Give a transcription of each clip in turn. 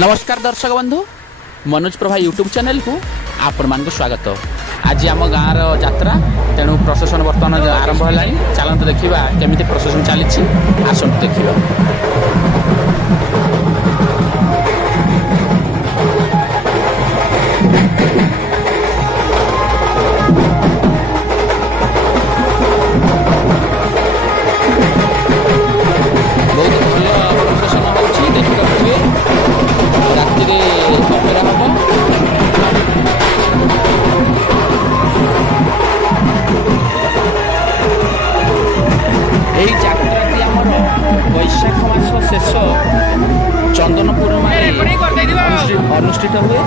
नमस्कार दर्शक बंधु मनोज प्रभा यूट्यूब चैनल को आपण मान स्वागत। आज आम गाँव यात्रा तेणु प्रशासन बर्तमान आरंभ है। चलते देखा केमी प्रशासन चली आसतु देखा। बहुत भल प्रशासन हो देखिए राति अपेरा हम यही यात्राटी आमर बैशाख मास शेष चंदन पूर्णिमा अनुष्ठित हुए।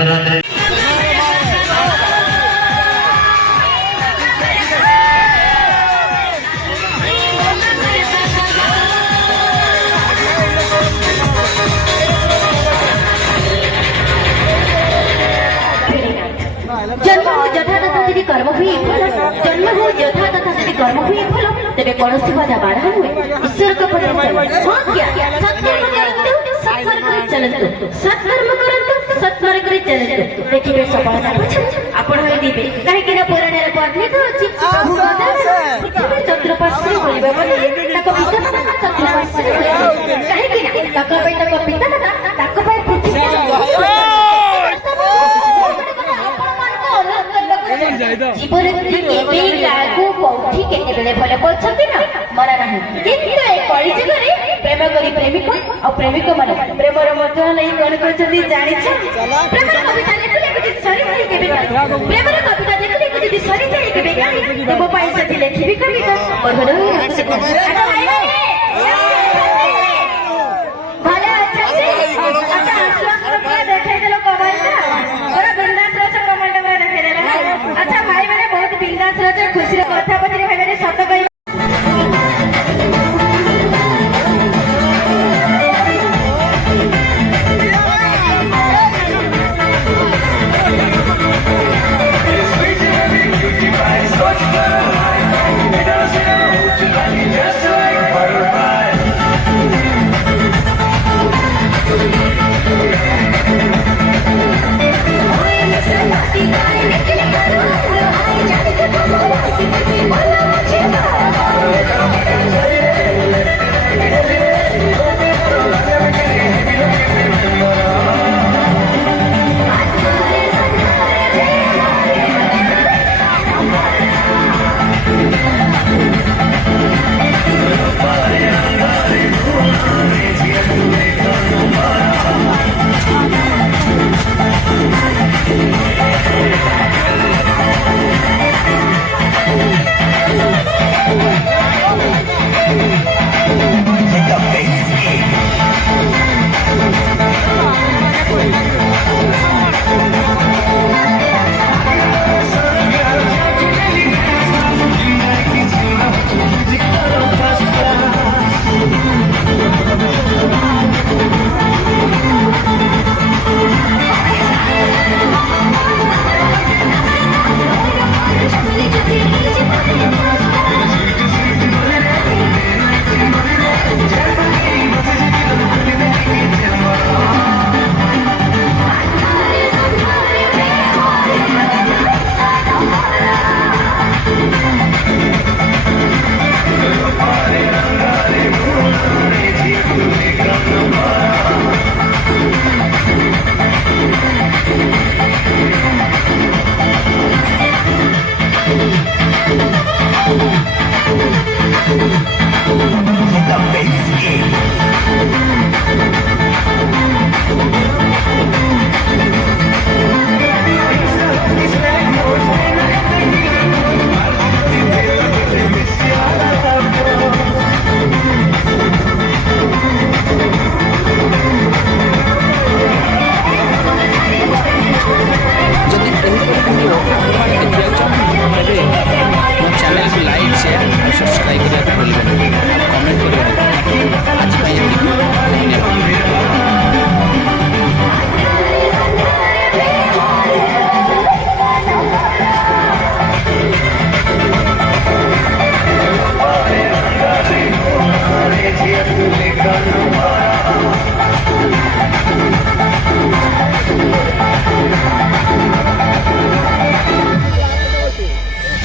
जन्म हो यथा तथा यदि कर्म हुए फल जन्म हो यथा तथा यदि कर्म हुए फल तेरे कौनसी बाधा बाधा हुए ईश्वर का पद हो क्या सत्कर्म करंतु सत्मार्ग करे चलंतु सत्कर्म करंतु सत्मार्ग करे चलंतु देखिबे सफलता पछ आपण होई दिबे काहे कि ना पुराणे रे वर्णित अछि प्रभु पृथ्वी चंद्रपाश्री बोलिबा बोली ताको पिता माता चंद्रपाश्री बोलिबा काहे कि ना ताको पई ताको पिता माता ताको पई पृथ्वी जीवन केबे लागू पौठी केतेबेले भले बोलछथि ना मरा नाही किंतु ए कଳି जुगरे प्रेम करी प्रेमिक और प्रेमिक माने प्रेमर मध्य नहीं कोन कहछथि जानि छ प्रेमर कविता लिखले कुछ सरी सरी केबे प्रेमर कविता लिखले कुछ सरी सरी केबे देबो पाई सथि लिखिबी कविता और भलो भले अच्छा से अच्छा आश्वासन कर देखाइ देलो कमाइता और बिंदास रच कमांड में देखाइ देला अच्छा भाई मैंने बहुत बिंदास रच खुशी रे कथा पछरे भाई मैंने सत कहि